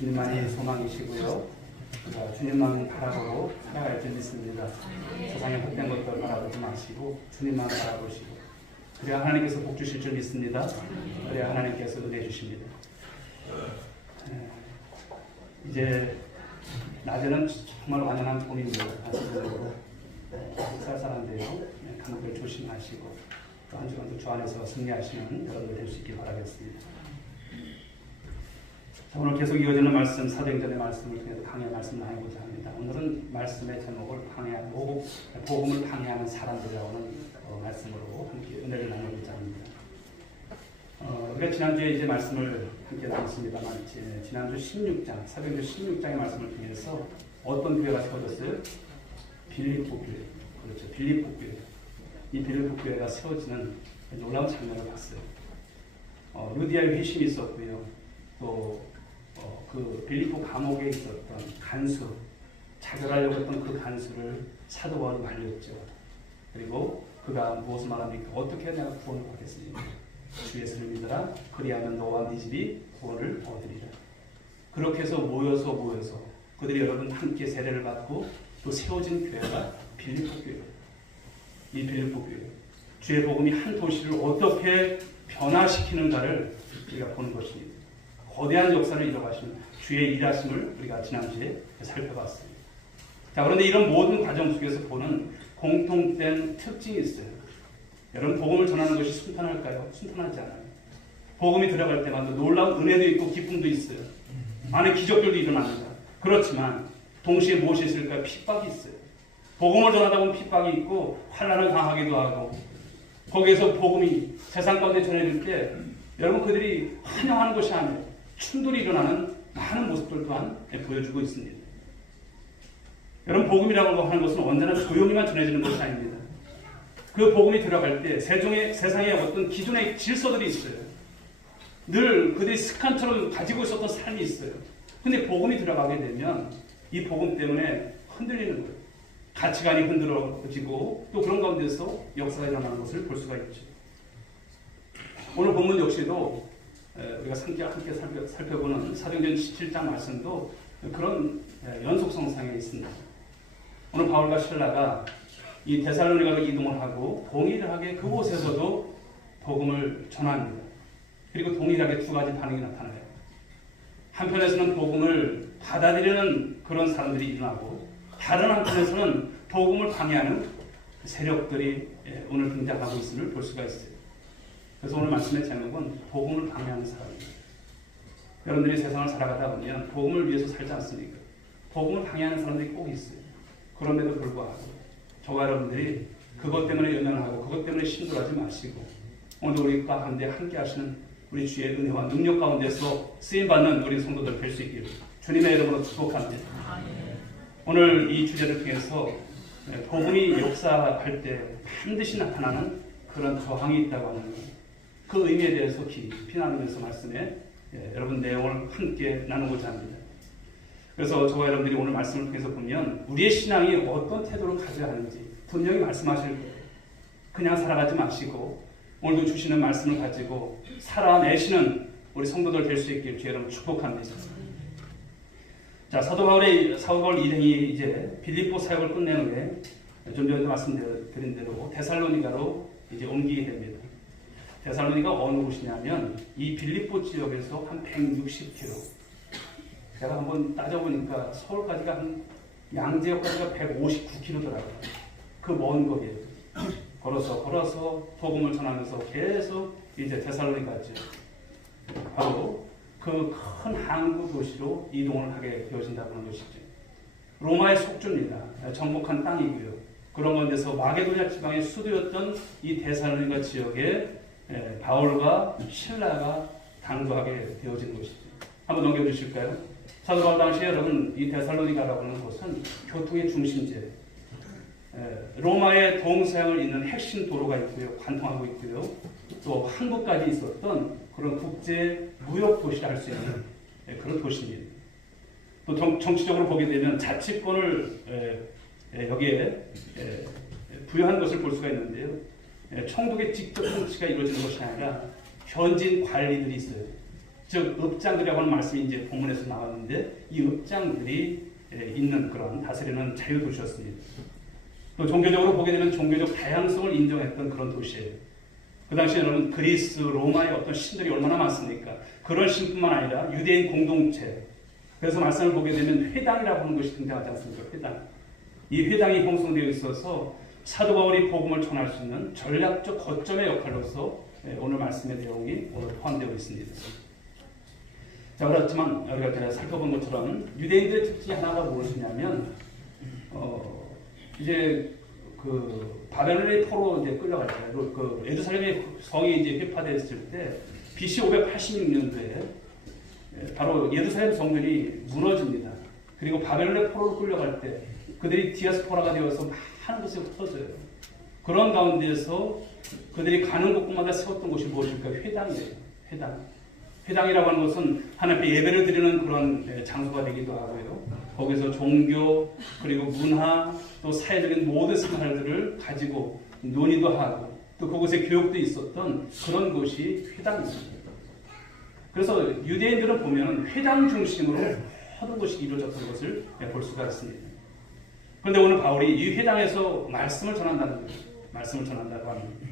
주님만이 소망이시고요. 우리가 주님만 바라보고 살아갈 줄 믿습니다. 세상의 헛된 것들 바라보지 마시고 주님만 바라보시고 그래야 하나님께서 복 주실 줄 믿습니다. 그래야 하나님께서 은혜 주십니다. 이제 낮에는 정말 완연한 봄입니다. 아침으로 쌀쌀한데요. 감기를 조심하시고 또 한 주간도 주 안에서 승리하시는 여러분들 될 수 있길 바라겠습니다. 자, 오늘 계속 이어지는 말씀, 사도행전의 말씀을 통해서 강의 말씀을 나누고자 합니다. 오늘은 말씀의 제목을 복음을 방해하는 사람들이라고는 말씀으로 함께 은혜를 나누고자 합니다. 우리가 지난주에 이제 말씀을 함께 나눴습니다만 지난주 16장, 사도행전 16장의 말씀을 통해서 어떤 교회가 세워졌어요? 빌립보 교회. 그렇죠. 빌립보 교회. 이 빌립보 교회가 세워지는 놀라운 장면을 봤어요. 루디아의 회심이 있었고요. 또 그 빌립보 감옥에 있었던 간수, 자결하려고 했던 그 간수를 사도 바울이 말렸죠. 그리고 그가 무엇을 말합니까? 어떻게 내가 구원을 받겠습니까? 주 예수를 믿어라. 그리하면 너와 네 집이 구원을 얻으리라. 그렇게 해서 모여서 그들이 여러분 함께 세례를 받고 또 세워진 교회가 빌립보 교회예요. 이 빌립보 교회. 주의 복음이 한 도시를 어떻게 변화시키는가를 우리가 보는 것입니다. 거대한 역사를 이뤄가시는 주의 일하심을 우리가 지난주에 살펴봤습니다. 자, 그런데 이런 모든 과정 속에서 보는 공통된 특징이 있어요. 여러분, 복음을 전하는 것이 순탄할까요? 순탄하지 않아요. 복음이 들어갈 때마다 놀라운 은혜도 있고 기쁨도 있어요. 많은 기적들도 일어납니다. 그렇지만 동시에 무엇이 있을까요? 핍박이 있어요. 복음을 전하다 보면 핍박이 있고 환난을 당하기도 하고 거기에서 복음이 세상 가운데 전해질 때 여러분 그들이 환영하는 것이 아니에요. 충돌이 일어나는 많은 모습들 또한 보여주고 있습니다. 여러분 복음이라고 하는 것은 언제나 조용히만 전해지는 것이 아닙니다. 그 복음이 들어갈 때 세상에 어떤 기존의 질서들이 있어요. 늘 그들이 습관처럼 가지고 있었던 삶이 있어요. 근데 복음이 들어가게 되면 이 복음 때문에 흔들리는 거예요. 가치관이 흔들어지고 또 그런 가운데서 역사가 일어나는 것을 볼 수가 있죠. 오늘 본문 역시도 우리가 함께 살펴보는 사도행전 17장 말씀도 그런 연속성상에 있습니다. 오늘 바울과 실라가 이 데살로니가로 이동을 하고 동일하게 그곳에서도 복음을 전합니다. 그리고 동일하게 두 가지 반응이 나타나요. 한편에서는 복음을 받아들이는 그런 사람들이 일어나고 다른 한편에서는 복음을 방해하는 세력들이 오늘 등장하고 있음을 볼 수가 있어요. 그래서 오늘 말씀의 제목은 복음을 방해하는 사람입니다. 여러분들이 세상을 살아가다 보면 복음을 위해서 살지 않습니까? 복음을 방해하는 사람들이 꼭 있어요. 그럼에도 불구하고 저와 여러분들이 그것 때문에 연연하고 그것 때문에 힘들어하지 마시고 오늘 우리 가운데 함께 하시는 우리 주의 은혜와 능력 가운데서 쓰임받는 우리 성도들 될 수 있기를 주님의 이름으로 축복합니다. 오늘 이 주제를 통해서 복음이 역사할 때 반드시 나타나는 그런 저항이 있다고 하는 것, 그 의미에 대해서 깊이 나누면서 말씀에 여러분 내용을 함께 나누고자 합니다. 그래서 저와 여러분들이 오늘 말씀을 통해서 보면 우리의 신앙이 어떤 태도를 가져야 하는지 분명히 말씀하실 거예요. 그냥 살아가지 마시고 오늘도 주시는 말씀을 가지고 살아내시는 우리 성도들 될 수 있길 주의 여러분 축복합니다. 자, 사도 바울 일행이 이제 빌립보 사역을 끝낸 후에 좀 전에 말씀드린 대로 데살로니가로 이제 옮기게 됩니다. 데살로니가 어느 곳이냐면 이 빌립보 지역에서 한 160km. 제가 한번 따져보니까 서울까지가 한 양재역까지가 159km더라고요. 그 먼 거리에 걸어서 복음을 전하면서 계속 이제 데살로니가죠. 바로 그 큰 항구 도시로 이동을 하게 되어진다고 하는 것이죠. 로마의 속주입니다. 정복한 땅이고요. 그런 건데서 마게도냐 지방의 수도였던 이 데살로니가 지역에 바울과 실라가 당도하게 되어진 것이죠. 한번 넘겨주실까요? 사도 바울 당시에 여러분 이 데살로니가라고 하는 곳은 교통의 중심지예요. 로마의 동서양을 잇는 핵심 도로가 있고요. 관통하고 있고요. 또 한국까지 있었던 그런 국제 무역 도시라 할 수 있는 그런 도시입니다. 또 정치적으로 보게 되면 자치권을 여기에 부여한 것을 볼 수가 있는데요. 총독의 직접 통치가 이루어지는 것이 아니라 현지인 관리들이 있어요. 즉 업장들이라고 하는 말씀이 이제 본문에서 나왔는데 이 업장들이 있는 그런 다스리는 자유도시였습니다. 또 종교적으로 보게 되면 종교적 다양성을 인정했던 그런 도시예요. 그 당시에는 그리스, 로마의 어떤 신들이 얼마나 많습니까? 그런 신뿐만 아니라 유대인 공동체. 그래서 말씀을 보게 되면 회당이라고 하는 것이 등장하지 않습니까? 회당. 이 회당이 형성되어 있어서 사도 바울이 복음을 전할 수 있는 전략적 거점의 역할로서 오늘 말씀의 내용이 오늘 포함되어 있습니다. 자, 그렇지만 우리가 제가 살펴본 것처럼 유대인들의 특징 하나가 무엇이냐면 이제 그 바벨론의 포로 이제 끌려갈 때, 그 예루살렘의 성이 이제 회파됐을 때 BC 586년도에 바로 예루살렘 성전이 무너집니다. 그리고 바벨론의 포로로 끌려갈 때 그들이 디아스포라가 되어서 많은 것이 흩어져요. 그런 가운데에서 그들이 가는 곳마다 세웠던 곳이 무엇일까? 회당이에요. 회당. 회당이라고 하는 것은 하나님 앞에 예배를 드리는 그런 장소가 되기도 하고요. 거기서 종교 그리고 문화 또 사회적인 모든 생활들을 가지고 논의도 하고 또 그곳에 교육도 있었던 그런 곳이 회당입니다. 그래서 유대인들은 보면 회당 중심으로 모든 것이 이루어졌던 것을 볼 수가 있습니다. 그런데 오늘 바울이 이 회당에서 말씀을 전한다는 거예요. 말씀을 전한다고 합니다.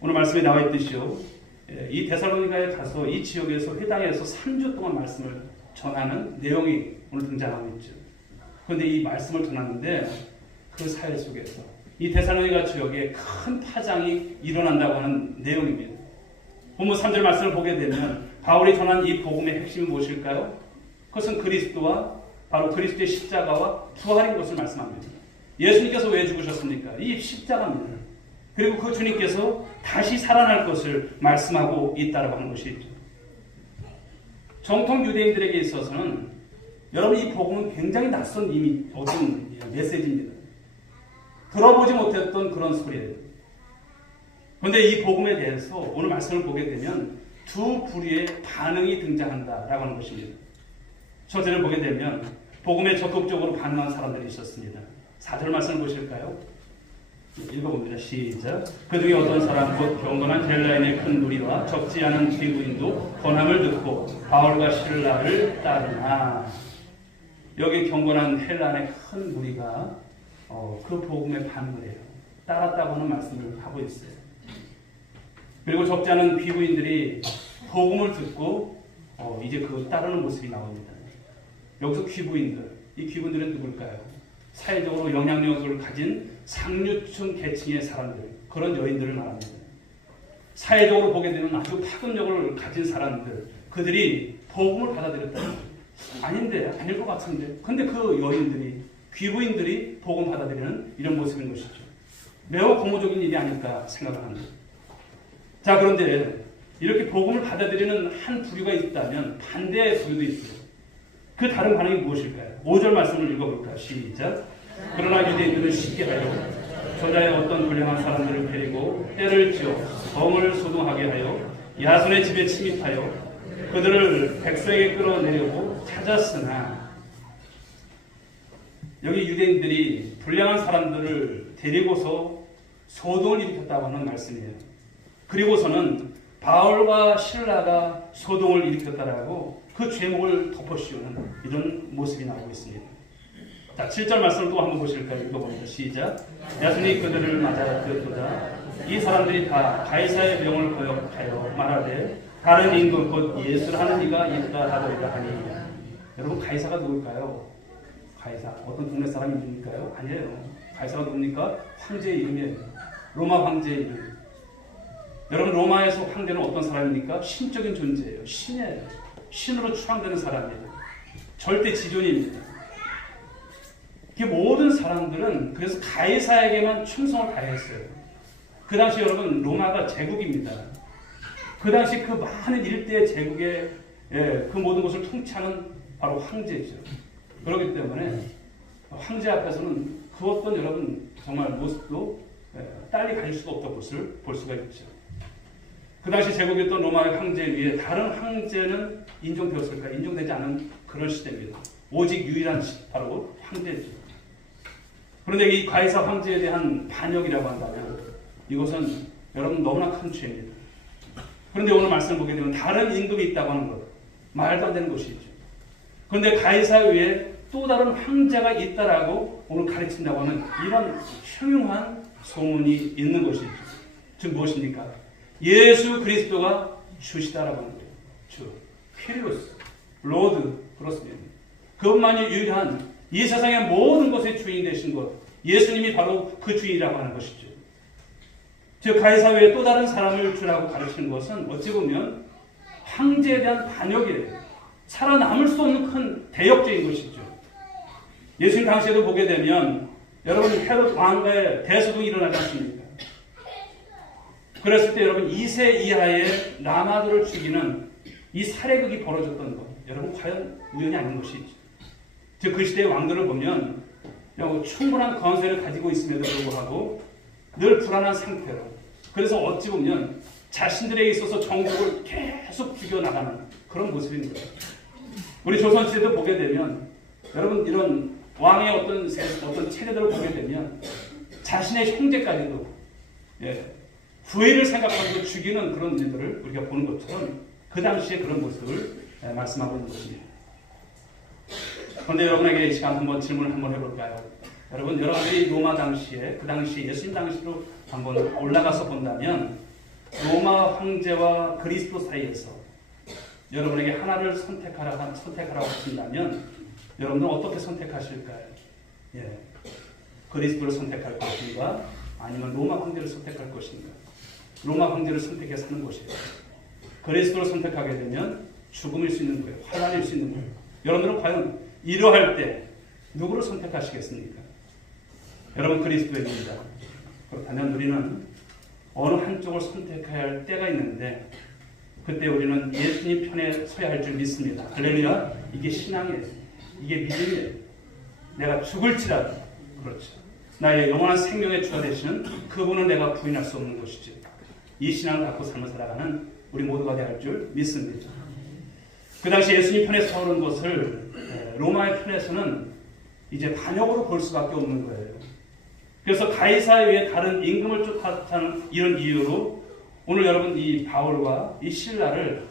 오늘 말씀에 나와 있듯이요. 이 데살로니가에 가서 이 지역에서 회당에서 3주 동안 말씀을 전하는 내용이 오늘 등장하고 있죠. 그런데 이 말씀을 전하는데 그 사회 속에서 이 데살로니가 지역에 큰 파장이 일어난다고 하는 내용입니다. 본문 3절 말씀을 보게 되면 바울이 전한 이 복음의 핵심이 무엇일까요? 그것은 그리스도와 바로 그리스도의 십자가와 부활인 것을 말씀합니다. 예수님께서 왜 죽으셨습니까? 이 십자가입니다. 그리고 그 주님께서 다시 살아날 것을 말씀하고 있다라고 하는 것이 있죠. 정통 유대인들에게 있어서는 여러분 이 복음은 굉장히 낯선 이미 어떤 메시지입니다. 들어보지 못했던 그런 소리예요. 그런데 이 복음에 대해서 오늘 말씀을 보게 되면 두 부류의 반응이 등장한다라고 하는 것입니다. 첫째를 보게 되면 복음에 적극적으로 반응한 사람들이 있었습니다. 4절 말씀을 보실까요? 읽어봅니다. 시작. 그 중에 어떤 사람 곧 경건한 헬라인의 큰 무리와 적지 않은 귀부인도 권함을 듣고 바울과 실라를 따르나. 여기 경건한 헬라인의 큰 무리가 그 복음에 반응을 해요. 따랐다고 하는 말씀을 하고 있어요. 그리고 적지 않은 귀부인들이 복음을 듣고 이제 그 따르는 모습이 나옵니다. 여기서 귀부인들, 이 귀부인들은 누굴까요? 사회적으로 영향력을 가진 상류층 계층의 사람들, 그런 여인들을 말합니다. 사회적으로 보게 되면 아주 파급력을 가진 사람들, 그들이 복음을 받아들였다. 아닌데, 아닐 것 같은데. 근데 그 여인들이, 귀부인들이 복음 받아들이는 이런 모습인 것이죠. 매우 고무적인 일이 아닐까 생각을 합니다. 자, 그런데 이렇게 복음을 받아들이는 한 부류가 있다면 반대의 부류도 있어요. 그 다른 반응이 무엇일까요? 5절 말씀을 읽어볼까요? 시작. 그러나 유대인들은 쉽게 하여 저자의 어떤 불량한 사람들을 데리고 때를 지어 성을 소동하게 하여 야손의 집에 침입하여 그들을 백성에게 끌어내려고 찾았으나, 여기 유대인들이 불량한 사람들을 데리고서 소동을 일으켰다고 하는 말씀이에요. 그리고서는 바울과 실라가 소동을 일으켰다라고 그 죄목을 덮어씌우는 이런 모습이 나오고 있습니다. 자, 7절 말씀을 또 한번 보실까요? 읽어봅니다. 시작. 야손이 그들을 맞아 들었도다. 이 사람들이 다 가이사의 명을 거역하여 말하되 다른 임금 곧 예수를 하는 이가 있다 하더이다 하니. 여러분, 가이사가 누굴까요? 가이사 어떤 동네 사람입니까요? 아니에요. 가이사가 누굽니까? 황제의 이름이에요. 로마 황제의 이름. 여러분, 로마에서 황제는 어떤 사람입니까? 신적인 존재예요. 신이에요. 신으로 추앙되는 사람이에요. 절대 지존입니다. 이 모든 사람들은 그래서 가이사에게만 충성을 다했어요. 그 당시 여러분, 로마가 제국입니다. 그 당시 그 많은 일대의 제국의 그 모든 것을 통치하는 바로 황제죠. 그렇기 때문에 황제 앞에서는 그 어떤 여러분 정말 모습도 딸리 가질 수가 없다고 볼 수가 있죠. 그 당시 제국이었던 로마의 황제 위에 다른 황제는 인정되었을까? 인정되지 않은 그런 시대입니다. 오직 유일한 바로 황제죠. 그런데 이 가이사 황제에 대한 반역이라고 한다면 이것은 여러분 너무나 큰 죄입니다. 그런데 오늘 말씀을 보게 되면 다른 임금이 있다고 하는 것, 말도 안 되는 것이죠. 그런데 가이사 위에 또 다른 황제가 있다라고 오늘 가르친다고 하는 이런 흉흉한 소문이 있는 것이죠. 즉 무엇입니까? 예수 그리스도가 주시다라고 하는 거예요. 주, 퀴리오스, 로드, 그렇습니다. 그것만이 유일한 이 세상의 모든 것의 주인 되신 것, 예수님이 바로 그 주인이라고 하는 것이죠. 즉 가이사 외에 또 다른 사람을 주라고 가르치는 것은 어찌 보면 황제에 대한 반역이에요. 살아남을 수 없는 큰 대역죄인 것이죠. 예수님 당시에도 보게 되면 여러분 헤롯 왕가의 대소동이 일어나지 않습니까? 그랬을 때 여러분 2세 이하의 남아들을 죽이는 이 살해극이 벌어졌던 것, 여러분 과연 우연이 아닌 것이죠. 즉 그 시대의 왕들을 보면 충분한 건설을 가지고 있음에도 불구하고 늘 불안한 상태로, 그래서 어찌 보면 자신들에게 있어서 정복을 계속 죽여나가는 그런 모습입니다. 우리 조선시대도 보게 되면 여러분 이런 왕의 어떤 체제들을 보게 되면 자신의 형제까지도 후회를 생각하고 죽이는 그런 일들을 우리가 보는 것처럼 그 당시에 그런 모습을 말씀하고 있는 것입니다. 그런데 여러분에게 이 시간 한번 질문을 한번 해볼까요? 여러분 여러분들이 로마 당시에 그 당시 예수님 당시로 한번 올라가서 본다면 로마 황제와 그리스도 사이에서 여러분에게 하나를 선택하라고 하신다면 여러분들은 어떻게 선택하실까요? 그리스도를 선택할 것인가? 아니면 로마 황제를 선택할 것인가? 로마 황제를 선택해서 사는 것이에요. 그리스도를 선택하게 되면 죽음일 수 있는 거예요. 환난일 수 있는 거예요. 여러분들은 과연 이러할 때 누구를 선택하시겠습니까? 여러분 그리스도입니다. 그렇다면 우리는 어느 한쪽을 선택해야 할 때가 있는데 그때 우리는 예수님 편에 서야 할 줄 믿습니다. 할렐루야. 이게 신앙이에요. 이게 믿음이에요. 내가 죽을지라도 그렇죠. 나의 영원한 생명의 주가 되시는 그분은 내가 부인할 수 없는 것이죠. 이 신앙을 갖고 삶을 살아가는 우리 모두가 되어야 할 줄 믿습니다. 그 당시 예수님 편에 서는 것을 로마의 편에서는 이제 반역으로 볼 수밖에 없는 거예요. 그래서 가이사 외에 다른 임금을 쫓아가는 이런 이유로 오늘 여러분 이 바울과 이 실라를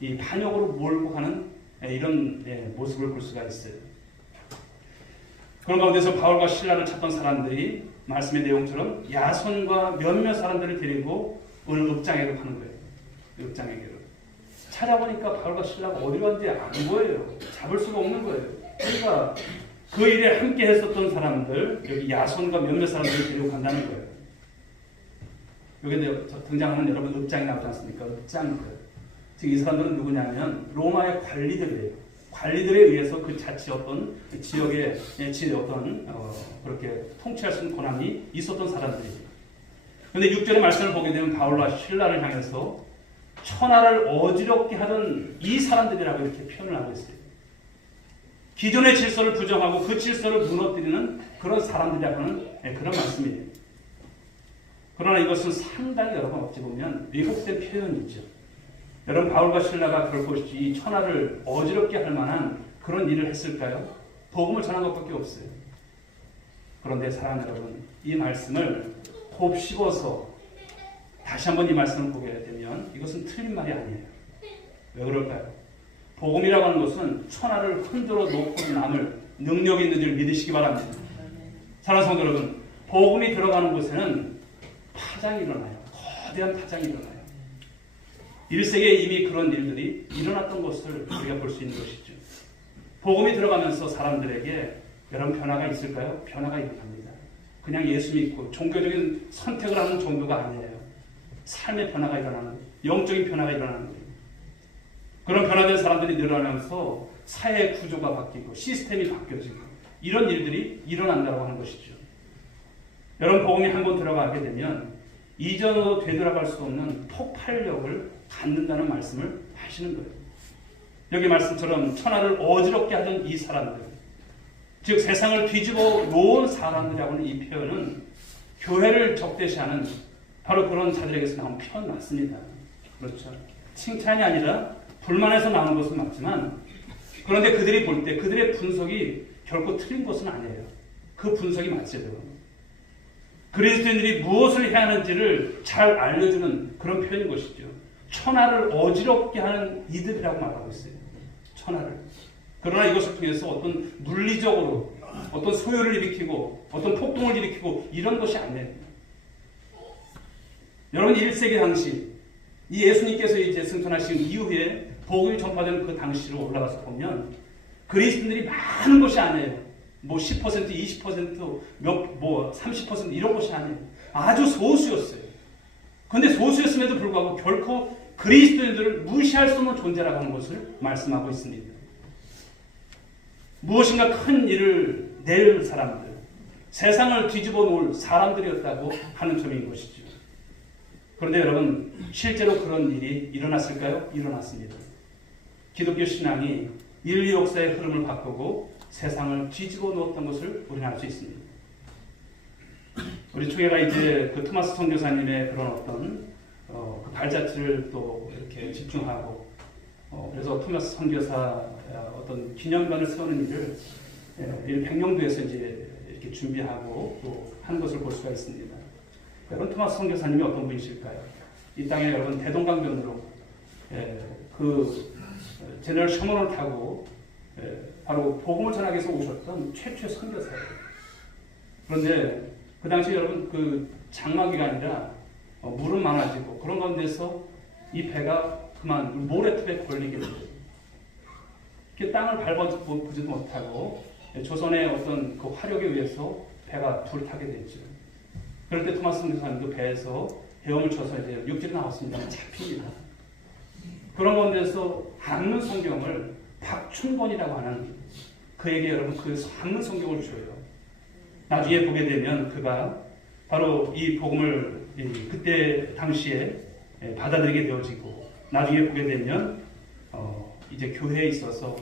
이 반역으로 몰고 가는 이런 모습을 볼 수가 있어요. 그런 가운데서 바울과 실라를 찾던 사람들이 말씀의 내용처럼 야손과 몇몇 사람들을 데리고 오늘 읍장에로 가는 거예요. 읍장에게로. 찾아보니까 바울과 실라가 어디로 갔는지 안 보여요. 잡을 수가 없는 거예요. 그러니까 그 일에 함께 했었던 사람들, 여기 야손과 몇몇 사람들을 데리고 간다는 거예요. 여기 등장하는 여러분 읍장이 나오지 않습니까? 읍장들. 즉 이 사람들은 누구냐면 로마의 관리들이에요. 관리들에 의해서 그 자치 어떤 지역의 어떤 그렇게 통치할 수 있는 권한이 있었던 사람들이에요. 그런데 6절의 말씀을 보게 되면 바울과 실라를 향해서 천하를 어지럽게 하던 이 사람들이라고 이렇게 표현을 하고 있어요. 기존의 질서를 부정하고 그 질서를 무너뜨리는 그런 사람들이라고 하는 그런 말씀이에요. 그러나 이것은 상당히 여러분 어찌 보면 왜곡된 표현이죠. 여러분 바울과 실라가 결코 이 천하를 어지럽게 할 만한 그런 일을 했을까요? 복음을 전한 것밖에 없어요. 그런데 사랑하는 여러분, 이 말씀을 곱씹어서 다시 한번 이 말씀을 보게 되면 이것은 틀린 말이 아니에요. 왜 그럴까요? 복음이라고 하는 것은 천하를 흔들어 놓고 남을 능력 있는 줄 믿으시기 바랍니다. 사랑하는 성도 여러분, 복음이 들어가는 곳에는 파장이 일어나요. 거대한 파장이 일어나요. 1세기에 이미 그런 일들이 일어났던 것을 우리가 볼 수 있는 것이죠. 복음이 들어가면서 사람들에게 여러분 변화가 있을까요? 변화가 일어납니다. 그냥 예수 믿고 종교적인 선택을 하는 정도가 아니에요. 삶의 변화가 일어나는, 영적인 변화가 일어나는 거예요. 그런 변화된 사람들이 늘어나면서 사회 구조가 바뀌고 시스템이 바뀌어지고 이런 일들이 일어난다고 하는 것이죠. 여러분 복음이 한번 들어가게 되면 이전으로 되돌아갈 수 없는 폭발력을 갖는다는 말씀을 하시는 거예요. 여기 말씀처럼 천하를 어지럽게 하던 이 사람들, 즉 세상을 뒤집어 놓은 사람들이라고 하는 이 표현은 교회를 적대시하는 바로 그런 자들에게서 나온 표현 맞습니다. 그렇죠. 칭찬이 아니라 불만에서 나온 것은 맞지만 그런데 그들이 볼 때 그들의 분석이 결코 틀린 것은 아니에요. 그 분석이 맞죠. 그리스도인들이 무엇을 해야 하는지를 잘 알려주는 그런 표현인 것이죠. 천하를 어지럽게 하는 이들이라고 말하고 있어요. 천하를. 그러나 이것을 통해서 어떤 물리적으로 어떤 소요를 일으키고 어떤 폭동을 일으키고 이런 것이 아니에요. 여러분 1세기 당시 이 예수님께서 이제 승천하신 이후에 복음이 전파되는 그 당시로 올라가서 보면 그리스도인들이 많은 것이 아니에요. 뭐 10%, 20%, 뭐 30% 이런 것이 아니에요. 아주 소수였어요. 그런데 소수였음에도 불구하고 결코 그리스도인들을 무시할 수 없는 존재라고 하는 것을 말씀하고 있습니다. 무엇인가 큰 일을 낼 사람들, 세상을 뒤집어 놓을 사람들이었다고 하는 점인 것이죠. 그런데 여러분, 실제로 그런 일이 일어났을까요? 일어났습니다. 기독교 신앙이 인류 역사의 흐름을 바꾸고 세상을 뒤집어 놓았던 것을 우리는 알 수 있습니다. 우리 초계가 이제 그 토마스 선교사님의 그런 어떤 그 발자취를 또 이렇게 집중하고 그래서 토마스 선교사 어떤 기념관을 세우는 일을 백령도에서 이제 이렇게 준비하고 또 하는 것을 볼 수가 있습니다. 여러분 토마스 선교사님이 어떤 분이실까요? 이 땅에 여러분 대동강변으로 그 제너럴 셔먼을 타고 바로 복음을 전하기 위해서 오셨던 최초의 선교사예요. 그런데 그 당시 여러분 그 장마기가 아니라 물은 많아지고 그런 가운데서 이 배가 그만 모래톱에 걸리게 돼요. 이렇게 땅을 밟아보지도 못하고 조선의 어떤 그 화력에 의해서 배가 불타게 됐죠. 그럴 때 토마스 선교사님도 배에서 헤엄을 쳐서 이제 육지로 나왔습니다만 잡힙니다. 그런 가운데서 한문 성경을 박춘권이라고 하는 그에게 여러분 그 한문 성경을 줘요. 나중에 보게 되면 그가 바로 이 복음을 그때 당시에 받아들이게 되어지고 나중에 보게 되면 이제 교회에 있어서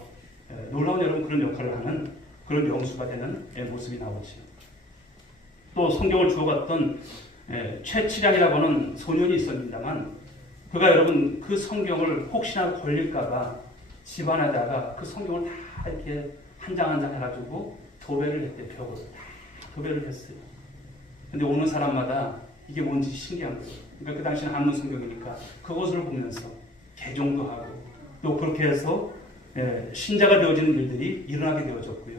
놀라운 여러분 그런 역할을 하는 그런 영수가 되는 모습이 나오죠. 또 성경을 주워갔던 최치량이라고 하는 소년이 있었습니다만 그가 여러분 그 성경을 혹시나 걸릴까봐 집안에다가 그 성경을 다 이렇게 한 장 한 장 해가지고 도배를 했대. 벽으로 다 도배를 했어요. 근데 오는 사람마다 이게 뭔지 신기한 거예요. 그러니까 그 당시는 한문 성경이니까 그것을 보면서 개종도 하고 또 그렇게 해서 신자가 되어지는 일들이 일어나게 되어졌고요.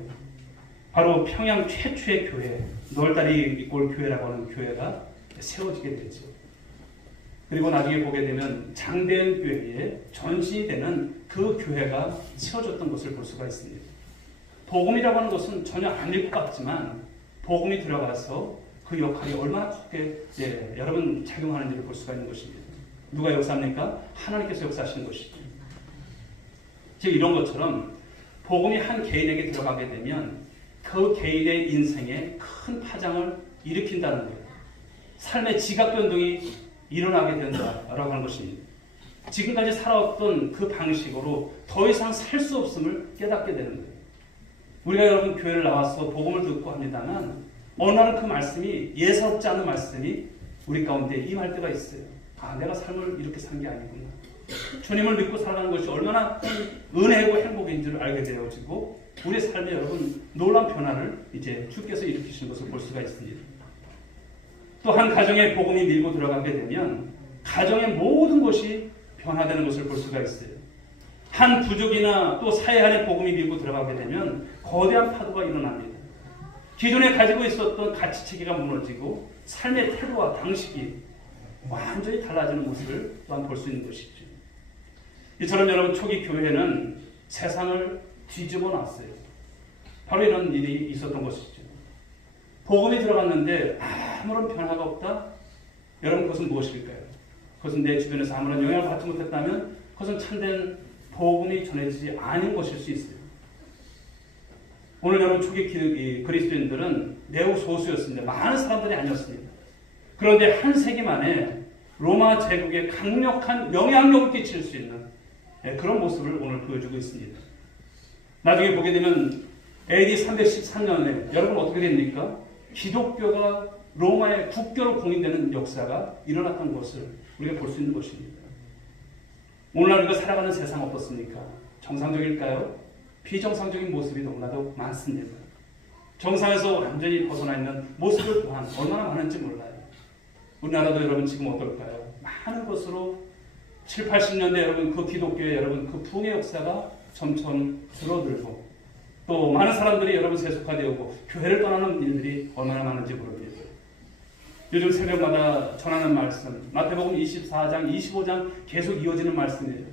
바로 평양 최초의 교회, 널다리 이골 교회라고 하는 교회가 세워지게 되죠. 그리고 나중에 보게 되면 장대현 교회에 전신이 되는 그 교회가 세워졌던 것을 볼 수가 있습니다. 복음이라고 하는 것은 전혀 아닐 것 같지만 복음이 들어가서 그 역할이 얼마나 크게 여러분 작용하는지를 볼 수가 있는 것입니다. 누가 역사합니까? 하나님께서 역사하시는 것이죠. 즉 이런 것처럼 복음이 한 개인에게 들어가게 되면 그 개인의 인생에 큰 파장을 일으킨다는 거예요. 삶의 지각 변동이 일어나게 된다라고 하는 것입니다. 지금까지 살아왔던 그 방식으로 더 이상 살 수 없음을 깨닫게 되는 거예요. 우리가 여러분 교회를 나와서 복음을 듣고 합니다만 어느 날은 그 말씀이 예사롭지 않은 말씀이 우리 가운데 임할 때가 있어요. 아, 내가 삶을 이렇게 산 게 아니구나. 주님을 믿고 살아가는 것이 얼마나 은혜고 행복인 줄 알게 되어지고 우리 삶에 여러분 놀라운 변화를 이제 주께서 일으키시는 것을 볼 수가 있습니다. 또 한 가정에 복음이 밀고 들어가게 되면 가정의 모든 것이 변화되는 것을 볼 수가 있어요. 한 부족이나 또 사회 안에 복음이 밀고 들어가게 되면 거대한 파도가 일어납니다. 기존에 가지고 있었던 가치체계가 무너지고 삶의 태도와 방식이 완전히 달라지는 모습을 또한 볼 수 있는 것이죠. 이처럼 여러분 초기 교회는 세상을 뒤집어 놨어요. 바로 이런 일이 있었던 것이죠. 복음이 들어갔는데 아무런 변화가 없다? 여러분 그것은 무엇일까요? 그것은 내 주변에서 아무런 영향을 받지 못했다면 그것은 참된 복음이 전해지지 않은 것일 수 있어요. 오늘 여러분 초기 그리스도인들은 매우 소수였습니다. 많은 사람들이 아니었습니다. 그런데 한 세기 만에 로마 제국에 강력한 영향력을 끼칠 수 있는 그런 모습을 오늘 보여주고 있습니다. 나중에 보게 되면 AD 313년에 여러분 어떻게 됩니까? 기독교가 로마의 국교로 공인되는 역사가 일어났던 것을 우리가 볼 수 있는 것입니다. 오늘날 우리가 살아가는 세상 어떻습니까? 정상적일까요? 비정상적인 모습이 너무나도 많습니다. 정상에서 완전히 벗어나 있는 모습을 또한 얼마나 많은지 몰라요. 우리나라도 여러분 지금 어떨까요? 많은 것으로 7, 80년대 여러분 그 기독교의 여러분 그 부흥의 역사가 점점 줄어들고 또 많은 사람들이 여러분 세속화되고 교회를 떠나는 일들이 얼마나 많은지 모릅니다. 요즘 새벽마다 전하는 말씀 마태복음 24장, 25장 계속 이어지는 말씀이에요.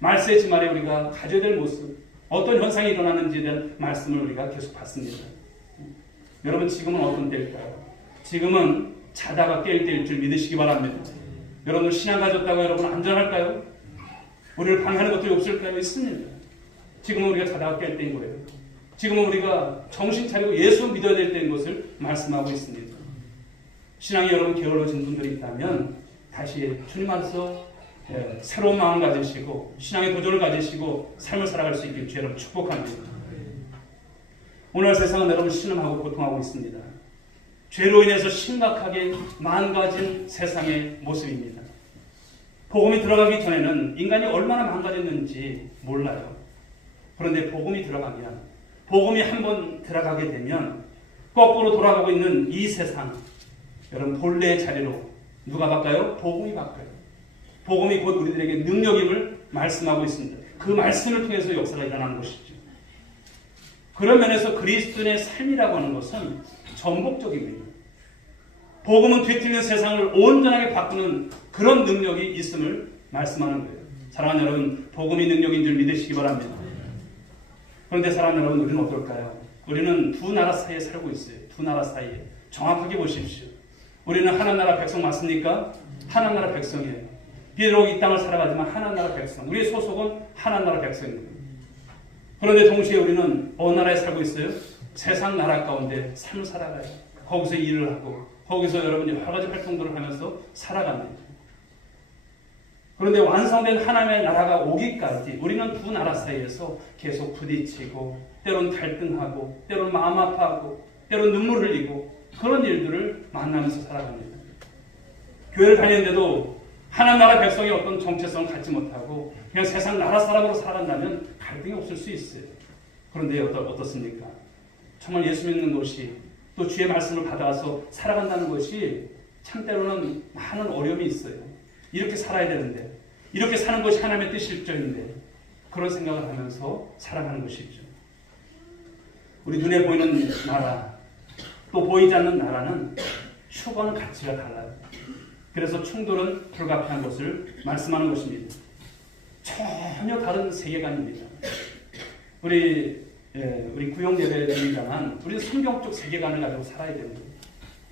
말세의 주말에 우리가 가져야 될 모습, 어떤 현상이 일어나는지에 대한 말씀을 우리가 계속 받습니다. 여러분 지금은 어떤 때일까요? 지금은 자다가 깰 때일 줄 믿으시기 바랍니다. 여러분 신앙 가졌다고 여러분 안전할까요? 우리를 방해하는 것들이 없을까요? 있습니다. 지금은 우리가 자다가 깰 때인 거예요. 지금은 우리가 정신 차리고 예수 믿어야 될 때인 것을 말씀하고 있습니다. 신앙이 여러분 게을러진 분들이 있다면 다시 주님 안에서 새로운 마음 가지시고 신앙의 도전을 가지시고 삶을 살아갈 수 있길 주 여러분 축복합니다. 오늘 세상은 여러분 신음하고 고통하고 있습니다. 죄로 인해서 심각하게 망가진 세상의 모습입니다. 복음이 들어가기 전에는 인간이 얼마나 망가졌는지 몰라요. 그런데 복음이 들어가면, 복음이 한번 들어가게 되면 거꾸로 돌아가고 있는 이 세상, 여러분 본래의 자리로 누가 바꿔요? 복음이 바꿔요. 복음이 곧 우리들에게 능력임을 말씀하고 있습니다. 그 말씀을 통해서 역사가 일어나는 것이죠. 그런 면에서 그리스도인의 삶이라고 하는 것은 전복적입니다. 복음은 뒤틀린 세상을 온전하게 바꾸는 그런 능력이 있음을 말씀하는 거예요. 사랑하는 여러분, 복음이 능력인 줄 믿으시기 바랍니다. 그런데 사랑하는 여러분, 우리는 어떨까요? 우리는 두 나라 사이에 살고 있어요. 두 나라 사이에. 정확하게 보십시오. 우리는 하나나라 백성 맞습니까? 하나나라 백성이에요. 비록 이 땅을 살아가지만 하나나라 백성. 우리의 소속은 하나나라 백성입니다. 그런데 동시에 우리는 어느 나라에 살고 있어요? 세상 나라 가운데 삶을 살아가요. 거기서 일을 하고 거기서 여러분 여러 가지 활동들을 하면서 살아갑니다. 그런데 완성된 하나님의 나라가 오기까지 우리는 두 나라 사이에서 계속 부딪히고 때론 갈등하고 때론 마음 아파하고 때론 눈물 흘리고 그런 일들을 만나면서 살아갑니다. 교회를 다니는데도 하나나라 백성이 어떤 정체성을 갖지 못하고 그냥 세상 나라 사람으로 살아간다면 갈등이 없을 수 있어요. 그런데 어떻습니까? 정말 예수 믿는 것이 또 주의 말씀을 받아서 살아간다는 것이 참 때로는 많은 어려움이 있어요. 이렇게 살아야 되는데 이렇게 사는 것이 하나님의 뜻일전인데 그런 생각을 하면서 살아가는 것이죠. 우리 눈에 보이는 나라 또 보이지 않는 나라는 추구하는 가치가 달라요. 그래서 충돌은 불가피한 것을 말씀하는 것입니다. 전혀 다른 세계관입니다. 우리 구역 예배입니다만 우리는 성경적 세계관을 가지고 살아야 됩니다.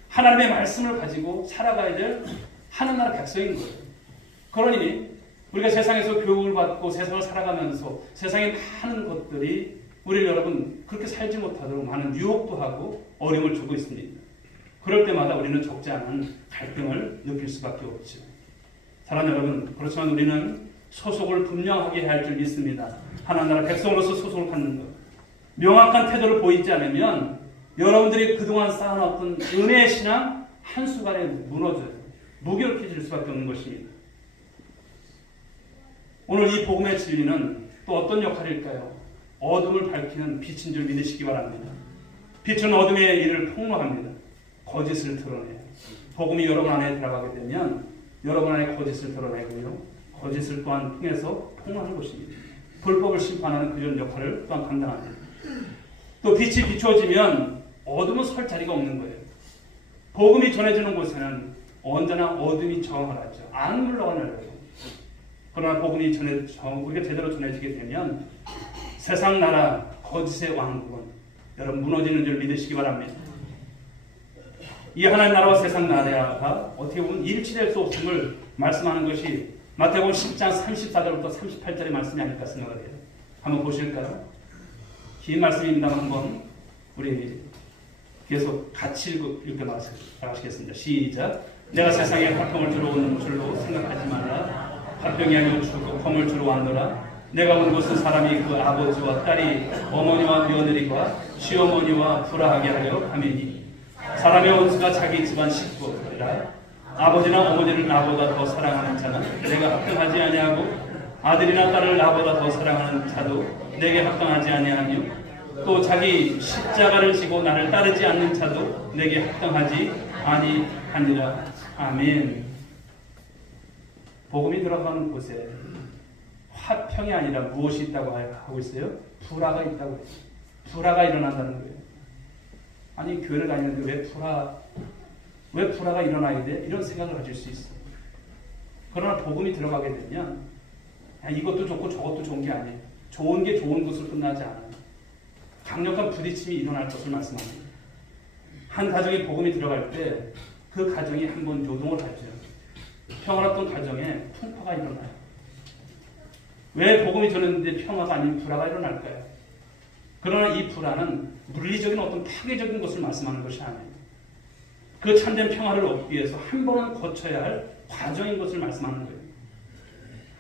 하나님의 말씀을 가지고 살아가야 될 하나나라 백성인 거예요. 그러니 우리가 세상에서 교육을 받고 세상을 살아가면서 세상의 많은 것들이 우리를 여러분 그렇게 살지 못하도록 많은 유혹도 하고 어려움을 주고 있습니다. 그럴 때마다 우리는 적지 않은 갈등을 느낄 수밖에 없죠. 사랑하는 여러분, 그렇지만 우리는 소속을 분명하게 할 줄 믿습니다. 하나나라 백성으로서 소속을 갖는 것. 명확한 태도를 보이지 않으면 여러분들이 그동안 쌓아놨던 은혜의 신앙 한순간에 무너져요. 무기력해질 수밖에 없는 것입니다. 오늘 이 복음의 진리는 또 어떤 역할일까요? 어둠을 밝히는 빛인 줄 믿으시기 바랍니다. 빛은 어둠의 일을 폭로합니다. 거짓을 드러내요. 복음이 여러분 안에 들어가게 되면 여러분 안에 거짓을 드러내고요. 거짓을 또한 통해서 폭로하는 것입니다. 불법을 심판하는 그런 역할을 또한 감당합니다. 또 빛이 비추어지면 어둠은 설 자리가 없는 거예요. 복음이 전해지는 곳에는 언제나 어둠이 정을 하죠. 안 물러가는 그러나 복음이 우리가 제대로 전해지게 되면 세상 나라 거짓의 왕국은 여러분 무너지는 줄 믿으시기 바랍니다. 이 하나님 나라와 세상 나라가 어떻게 보면 일치될 수 없음을 말씀하는 것이 마태복음 10장 34절부터 38절의 말씀이 아닐까 생각을 해요. 한번 보실까요? 긴 말씀입니다만 한번 우리 계속 같이 읽어나가시겠습니다. 시작. 내가 세상에 화평을 주러 온 줄로 생각하지 말라. 화평이 아니고 죽음을 주러 왔노라. 내가 온 곳은 사람이 그 아버지와 딸이 어머니와 며느리와 시어머니와 불화하게 하려 함이니 사람의 원수가 자기 집안 식구이라. 아버지나 어머니를 나보다 더 사랑하는 자는 내가 합당하지 아니하고 아들이나 딸을 나보다 더 사랑하는 자도 내게 합당하지 아니하며 또 자기 십자가를 지고 나를 따르지 않는 자도 내게 합당하지 아니하니라. 아멘. 복음이 들어가는 곳에 화평이 아니라 무엇이 있다고 하고 있어요? 불화가 있다고 해요. 불화가 일어난다는 거예요. 아니 교회를 다니는데 왜 불화가 일어나야 돼? 이런 생각을 가질 수 있어요. 그러나 복음이 들어가게 되면 이것도 좋고 저것도 좋은 게 아니에요. 좋은 게 좋은 것으로 끝나지 않아요. 강력한 부딪힘이 일어날 것을 말씀합니다. 한 가정에 복음이 들어갈 때 그 가정이 한번 요동을 하죠. 평화롭던 가정에 풍파가 일어나요. 왜 복음이 전했는데 평화가 아닌 불화가 일어날까요? 그러나 이 불화는 물리적인 어떤 파괴적인 것을 말씀하는 것이 아니에요. 그 참된 평화를 얻기 위해서 한 번은 거쳐야 할 과정인 것을 말씀하는 거예요.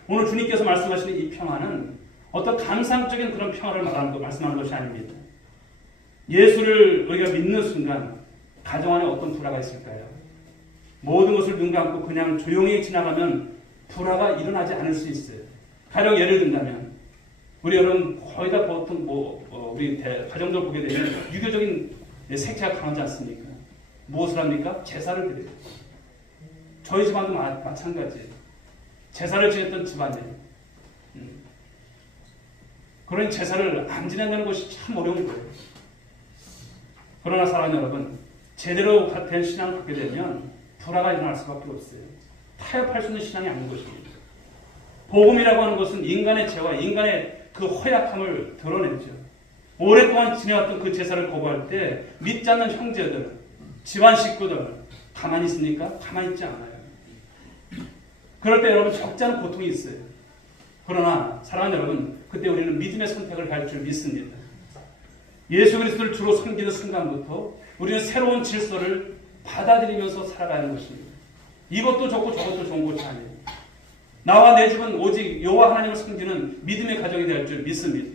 오늘 주님께서 말씀하시는 이 평화는 어떤 감상적인 그런 평화를 말씀하는 것이 아닙니다. 예수를 우리가 믿는 순간 가정 안에 어떤 불화가 있을까요? 모든 것을 눈 감고 그냥 조용히 지나가면 불화가 일어나지 않을 수 있어요. 가령 예를 든다면 우리 여러분 거의 다 보통 우리 가정들 보게 되면 유교적인 색채가 강하지 않습니까? 무엇을 합니까? 제사를 드려요. 저희 집안도 마찬가지예요. 제사를 지냈던 집안이에요. 그런 제사를 안 지낸다는 것이 참 어려운 거예요. 그러나 사랑하는 여러분, 제대로 된 신앙을 갖게 되면 불화가 일어날 수밖에 없어요. 타협할 수 있는 신앙이 아닌 것입니다. 복음이라고 하는 것은 인간의 죄와 인간의 그 허약함을 드러내죠. 오랫동안 지내왔던 그 제사를 거부할 때 믿지 않는 형제들, 집안 식구들 가만히 있습니까? 가만히 있지 않아요. 그럴 때 여러분 적지 않은 고통이 있어요. 그러나 사랑하는 여러분, 그때 우리는 믿음의 선택을 할 줄 믿습니다. 예수 그리스도를 주로 섬기는 순간부터 우리는 새로운 질서를 받아들이면서 살아가는 것입니다. 이것도 좋고 저것도 좋은 것이 아니에요. 나와 내 집은 오직 여호와 하나님을 섬기는 믿음의 가정이 될 줄 믿습니다.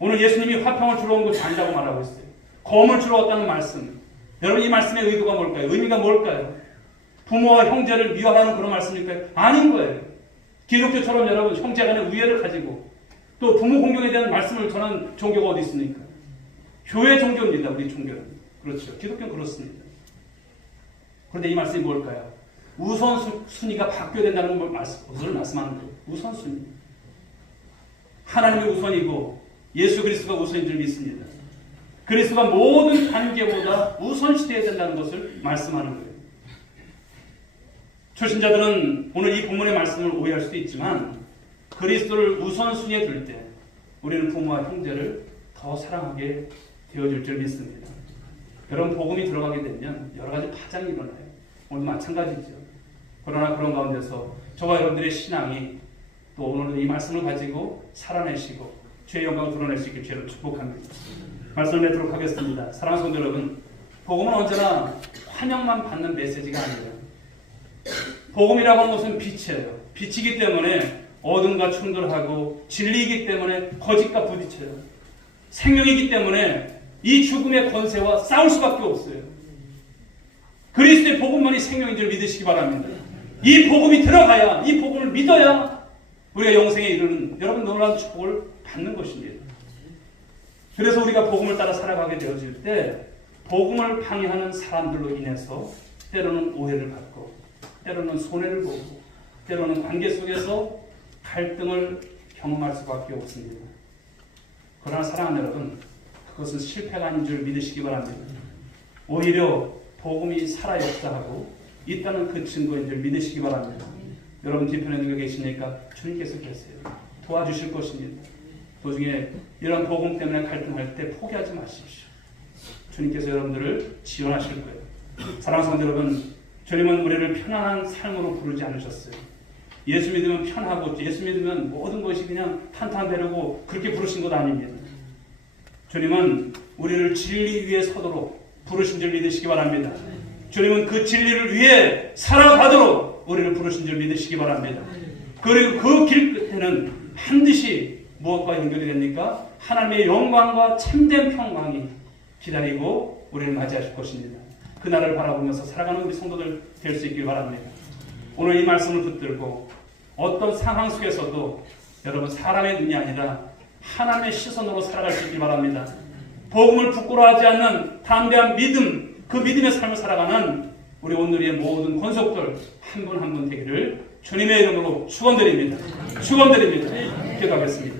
오늘 예수님이 화평을 주러 온 것이 아니라고 말하고 있어요. 검을 주러 왔다는 말씀. 여러분 이 말씀의 의도가 뭘까요? 의미가 뭘까요? 부모와 형제를 미워하는 그런 말씀일까요? 아닌 거예요. 기독교처럼 여러분 형제 간의 우애를 가지고 또 부모 공경에 대한 말씀을 전하는 종교가 어디 있습니까? 교회 종교입니다. 우리 종교는. 그렇죠. 기독교는 그렇습니다. 그런데 이 말씀이 뭘까요? 우선순위가 바뀌어야 된다는 것을 말씀하는 거예요. 우선순위. 하나님이 우선이고 예수 그리스도가 우선인 줄 믿습니다. 그리스도가 모든 관계보다 우선시되어야 된다는 것을 말씀하는 거예요. 초신자들은 오늘 이 본문의 말씀을 오해할 수도 있지만 그리스도를 우선순위에 둘 때 우리는 부모와 형제를 더 사랑하게 되어질 줄 믿습니다. 여러분 복음이 들어가게 되면 여러 가지 파장이 일어나요. 오늘 마찬가지죠. 그러나 그런 가운데서 저와 여러분들의 신앙이 또 오늘은 이 말씀을 가지고 살아내시고 주의 영광을 드러낼 수 있길 주로 축복합니다. 말씀을 맺도록 하겠습니다. 사랑하는 성도 여러분, 복음은 언제나 환영만 받는 메시지가 아니에요. 복음이라고 하는 것은 빛이에요. 빛이기 때문에 어둠과 충돌하고 진리이기 때문에 거짓과 부딪혀요. 생명이기 때문에 이 죽음의 권세와 싸울 수밖에 없어요. 그리스도의 복음만이 생명인 줄 믿으시기 바랍니다. 이 복음이 들어가야, 이 복음을 믿어야 우리가 영생에 이르는 여러분 놀라운 축복을 받는 것입니다. 그래서 우리가 복음을 따라 살아가게 되어질 때 복음을 방해하는 사람들로 인해서 때로는 오해를 받고 때로는 손해를 보고 때로는 관계 속에서 갈등을 경험할 수밖에 없습니다. 그러나 사랑하는 여러분, 그것은 실패가 아닌 줄 믿으시기 바랍니다. 오히려 복음이 살아 역사하고 있다는 그 증거인 줄 믿으시기 바랍니다. 여러분 뒤편에 누가 계시니까 주님께서 계세요. 도와주실 것입니다. 도중에 이런 복음 때문에 갈등할 때 포기하지 마십시오. 주님께서 여러분들을 지원하실 거예요. 사랑하는 성도 여러분, 주님은 우리를 편안한 삶으로 부르지 않으셨어요. 예수 믿으면 편하고 예수 믿으면 모든 것이 그냥 탄탄대로고 그렇게 부르신 것 아닙니다. 주님은 우리를 진리 위에 서도록 부르신 줄 믿으시기 바랍니다. 주님은 그 진리를 위해 살아가도록 우리를 부르신 줄 믿으시기 바랍니다. 그리고 그 길 끝에는 반드시 무엇과 연결이 됩니까? 하나님의 영광과 참된 평강이 기다리고 우리를 맞이하실 것입니다. 그날을 바라보면서 살아가는 우리 성도들 될 수 있길 바랍니다. 오늘 이 말씀을 붙들고 어떤 상황 속에서도 여러분 사람의 눈이 아니라 하나님의 시선으로 살아갈 수 있길 바랍니다. 복음을 부끄러워하지 않는 담대한 믿음, 그 믿음의 삶을 살아가는 우리 오늘의 모든 권속들 한 분 한 분 되기를 주님의 이름으로 축원드립니다. 축원드립니다. 기도하겠습니다.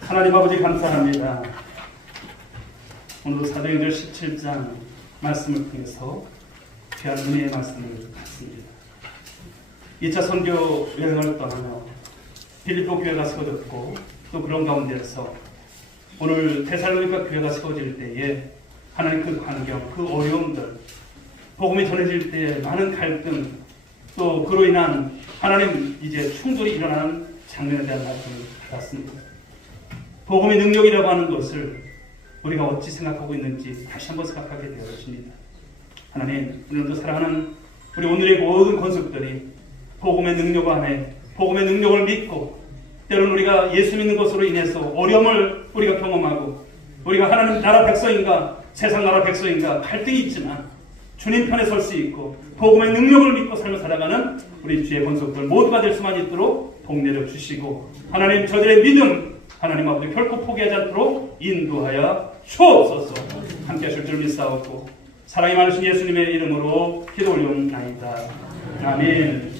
하나님 아버지 감사합니다. 오늘도 사도행전 17장 말씀을 통해서 귀한 은혜의 말씀을 받습니다. 2차 선교 여행을 떠나며 빌립보 교회가 세워졌고 또 그런 가운데서 오늘 데살로니가 교회가 세워질 때에 하나님 그 환경, 그 어려움들, 복음이 전해질 때 많은 갈등, 또 그로 인한 하나님 이제 충돌이 일어나는 장면에 대한 말씀을 받았습니다. 복음의 능력이라고 하는 것을 우리가 어찌 생각하고 있는지 다시 한번 생각하게 되었습니다. 하나님, 오늘도 사랑하는 우리 오늘의 모든 권속들이 복음의 능력 안에 복음의 능력을 믿고 때로는 우리가 예수 믿는 것으로 인해서 어려움을 우리가 경험하고 우리가 하나님 나라 백성인가 세상 나라 백성인가 갈등이 있지만 주님 편에 설 수 있고 복음의 능력을 믿고 삶을 살아가는 우리 주의 권속들 모두가 될 수만 있도록 복내려 주시고 하나님 저들의 믿음 하나님 아버지 결코 포기하지 않도록 인도하여 주옵소서. 함께 하실 줄 믿사옵고 사랑이 많으신 예수님의 이름으로 기도 올리옵나이다. 아멘.